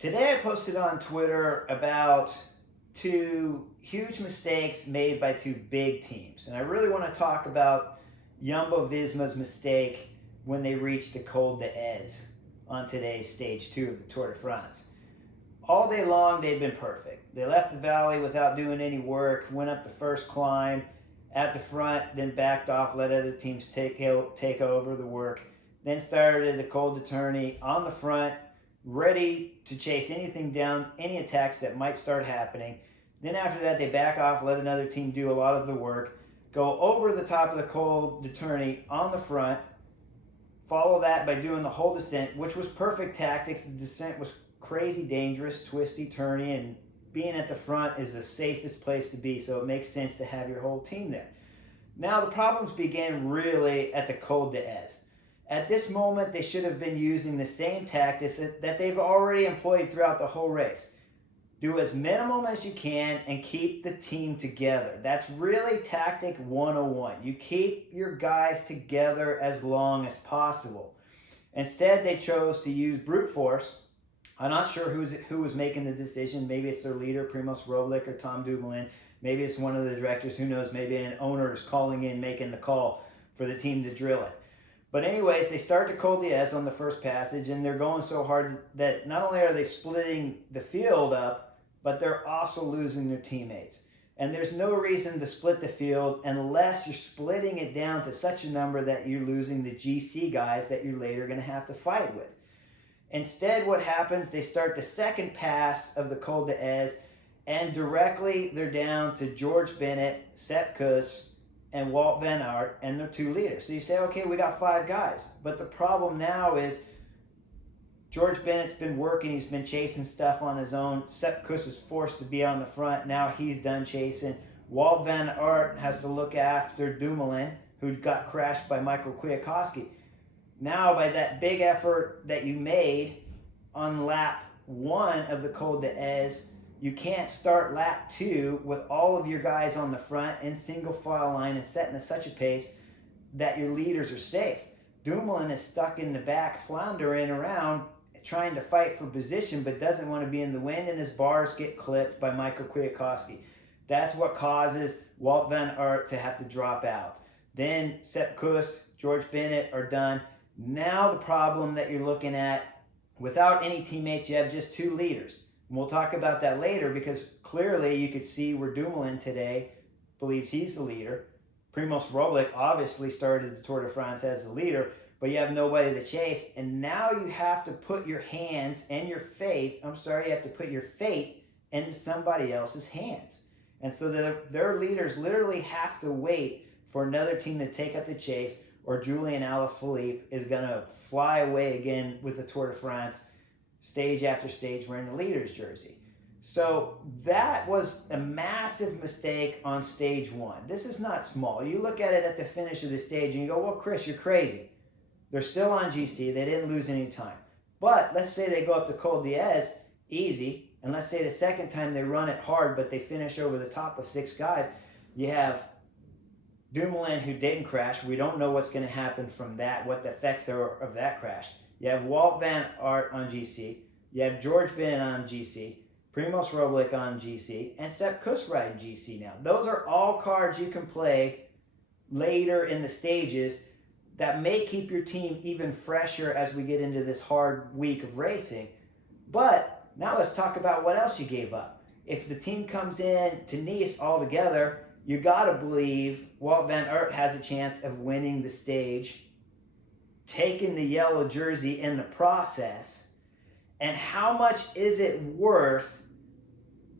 Today I posted on Twitter about two huge mistakes made by two big teams. And I really want to talk about Jumbo-Visma's mistake when they reached the Col d'Ez on today's stage 2 of the Tour de France. All day long they've been perfect. They left the valley without doing any work, went up the first climb at the front, then backed off, let other teams take over the work, then started the Col de Tournai on the front, ready to chase anything down, any attacks that might start happening. Then after that, they back off, let another team do a lot of the work, go over the top of the Col de Tournai on the front, follow that by doing the whole descent, which was perfect tactics. The descent was crazy dangerous, twisty, turny, and being at the front is the safest place to be, so it makes sense to have your whole team there. Now, the problems began really at the Col d'Ez. At this moment, they should have been using the same tactics that they've already employed throughout the whole race. Do as minimum as you can and keep the team together. That's really tactic 101. You keep your guys together as long as possible. Instead, they chose to use brute force. I'm not sure who was making the decision. Maybe it's their leader, Primoz Roglic or Tom Dumoulin. Maybe it's one of the directors. Who knows? Maybe an owner is calling in, making the call for the team to drill it. But anyways, they start to Col d'Ez on the first passage, and they're going so hard that not only are they splitting the field up, but they're also losing their teammates. And there's no reason to split the field unless you're splitting it down to such a number that you're losing the GC guys that you're later going to have to fight with. Instead, what happens, they start the second pass of the Col d'Ez, and directly they're down to George Bennett, Sepp Kuss, and Wout van Aert, and their two leaders. So you say, okay, we got 5 guys. But the problem now is George Bennett's been working. He's been chasing stuff on his own. Sepp Kuss is forced to be on the front. Now he's done chasing. Wout van Aert has to look after Dumoulin, who got crashed by Michael Kwiatkowski. Now, by that big effort that you made on lap 1 of the Col d'Ez, you can't start lap 2 with all of your guys on the front in single file line and setting at such a pace that your leaders are safe. Dumoulin is stuck in the back, floundering around, trying to fight for position, but doesn't want to be in the wind, and his bars get clipped by Michael Kwiatkowski. That's what causes Wout van Aert to have to drop out. Then Sepp Kuss, George Bennett are done. Now the problem that you're looking at, without any teammates, you have just 2 leaders. And we'll talk about that later, because clearly you could see where Dumoulin today believes he's the leader. Primoz Roglic obviously started the Tour de France as the leader, but you have nobody to chase. And now you have to put your hands and your fate into somebody else's hands. And so their leaders literally have to wait for another team to take up the chase, or Julian Alaphilippe is going to fly away again with the Tour de France, stage after stage, wearing the leader's jersey. So that was a massive mistake on stage 1. This is not small. You look at it at the finish of the stage and you go, well, Chris, you're crazy. They're still on GC. They didn't lose any time. But let's say they go up to Col d'Ez easy, and let's say the second time they run it hard, but they finish over the top of 6 guys. You have Dumoulin, who didn't crash. We don't know what's going to happen from that, what the effects are of that crash. You have Wout van Aert on GC. You have George Bennett on GC. Primoz Roglic on GC. And Sepp Kuss riding GC now. Those are all cards you can play later in the stages that may keep your team even fresher as we get into this hard week of racing. But now let's talk about what else you gave up. If the team comes in to Nice all together, you got to believe Wout van Aert has a chance of winning the stage, taking the yellow jersey in the process. And how much is it worth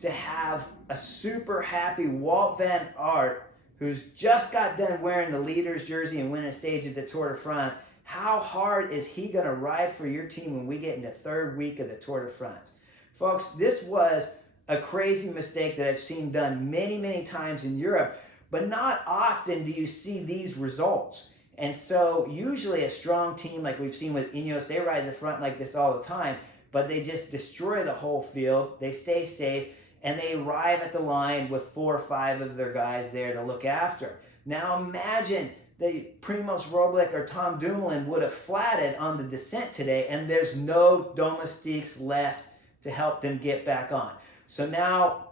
to have a super happy Wout van Aert, who's just got done wearing the leader's jersey and winning a stage at the Tour de France? How hard is he going to ride for your team when we get into 3rd week of the Tour de France? Folks, this was a crazy mistake that I've seen done many, many times in Europe, but not often do you see these results. And so usually a strong team like we've seen with Ineos, they ride the front like this all the time, but they just destroy the whole field. They stay safe, and they arrive at the line with 4 or 5 of their guys there to look after. Now imagine that Primoz Roglic or Tom Dumoulin would have flatted on the descent today, and there's no domestiques left to help them get back on. So now,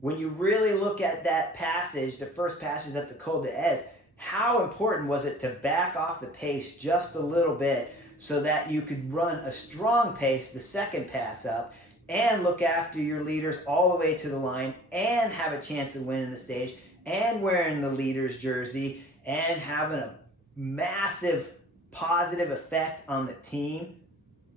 when you really look at that passage, the first passage at the Col d'Ez, how important was it to back off the pace just a little bit so that you could run a strong pace the second pass up and look after your leaders all the way to the line and have a chance of winning the stage and wearing the leader's jersey and having a massive positive effect on the team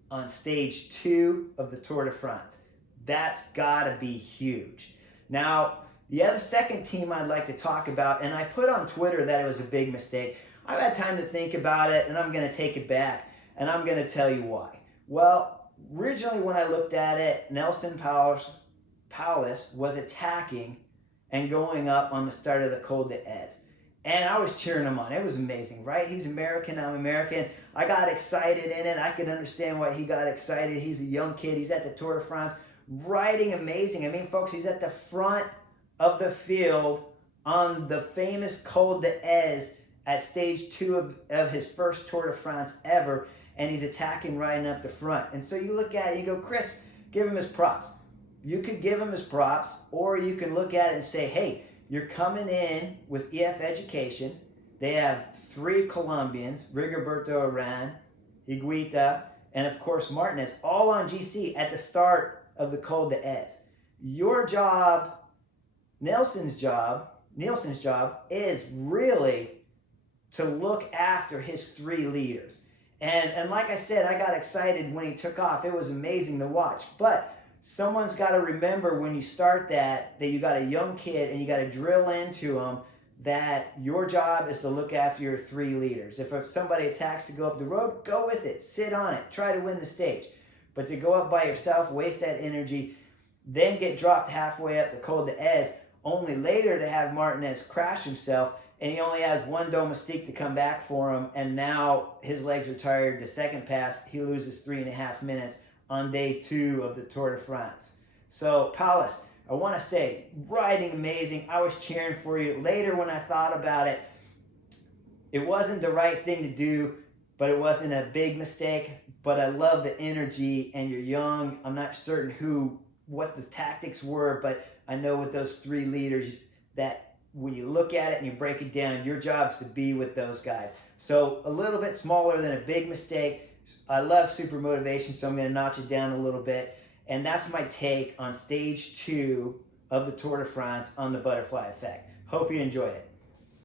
on stage 2 of the Tour de France. That's gotta be huge. Now, the other second team I'd like to talk about, and I put on Twitter that it was a big mistake. I've had time to think about it, and I'm gonna take it back, and I'm gonna tell you why. Well, originally when I looked at it, Nelson Paulus was attacking and going up on the start of the Col d'Ez. And I was cheering him on. It was amazing, right? He's American, I'm American. I got excited in it. I could understand why he got excited. He's a young kid. He's at the Tour de France, riding amazing. I mean, folks, he's at the front of the field on the famous Col d'Ez at stage 2 of his first Tour de France ever, and he's attacking riding up the front. And so you look at it and you go, Chris, give him his props. You could give him his props, or you can look at it and say, hey, you're coming in with EF Education. They have 3 Colombians, Rigoberto Urán, Higuita, and of course Martinez, all on GC at the start of the Col d'Ez. Your job, Nelson's job is really to look after his 3 leaders. And like I said, I got excited when he took off. It was amazing to watch. But someone's got to remember when you start that you got a young kid and you got to drill into him that your job is to look after your 3 leaders. If somebody attacks to go up the road, go with it. Sit on it. Try to win the stage. But to go up by yourself, waste that energy, then get dropped halfway up the Col d'Ez, only later to have Martinez crash himself, and he only has 1 domestique to come back for him, and now his legs are tired. The second pass, he loses 3.5 minutes on day 2 of the Tour de France. So, Paulus, I want to say, riding amazing. I was cheering for you. Later, when I thought about it, it wasn't the right thing to do, but it wasn't a big mistake. But I love the energy, and you're young. I'm not certain what the tactics were, but I know with those 3 leaders that when you look at it and you break it down, your job is to be with those guys. So a little bit smaller than a big mistake. I love super motivation, so I'm going to notch it down a little bit. And that's my take on stage 2 of the Tour de France on the butterfly effect. Hope you enjoyed it.